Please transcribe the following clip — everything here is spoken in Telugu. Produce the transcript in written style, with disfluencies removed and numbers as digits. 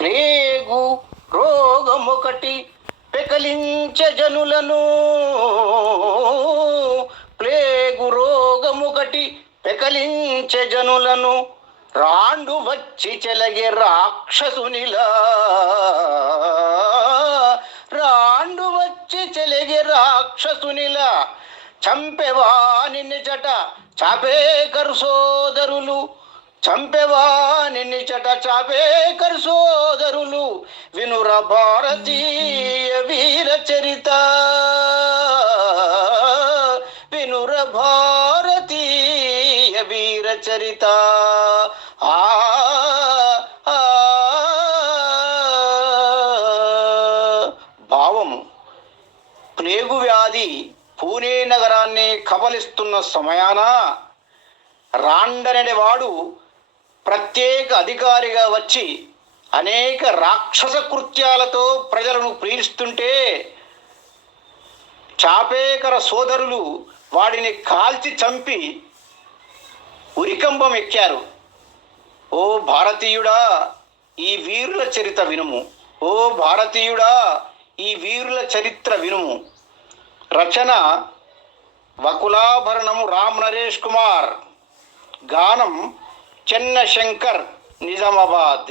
ప్లేగు రోగమొకటి పెకలించ జనులను. ప్లేగు రోగమొకటి పెకలించ జనులను, రాండు వచ్చి చెలగే రాక్షసునిలా. రాండు వచ్చి చెలగే రాక్షసునిలా, చంపెవాని నిజట చాపేకరు సోదరులు. చంపెవాని నిజట చాపేకరు సోదరులు, వినుర భారతీయ వీర చరిత. వినుర భారతీయ వీర చరిత. ఆ భావము: ప్లేగు వ్యాధి పూణే నగరాన్ని కబలిస్తున్న సమయాన రాండనేవాడు ప్రత్యేక అధికారిగా వచ్చి అనేక రాక్షస కృత్యాలతో ప్రజలను పీడిస్తుంటే చాపేకర సోదరులు వాడిని కాల్చి చంపి ఉరికంబం ఎక్కారు. ఓ భారతీయుడా, ఈ వీరుల చరిత్ర వినుము. ఓ భారతీయుడా, ఈ వీరుల చరిత్ర వినుము. రచన వకులాభరణము రామ్ నరేష్ కుమార్. గానం చెన్నశంకర్, నిజామాబాద్.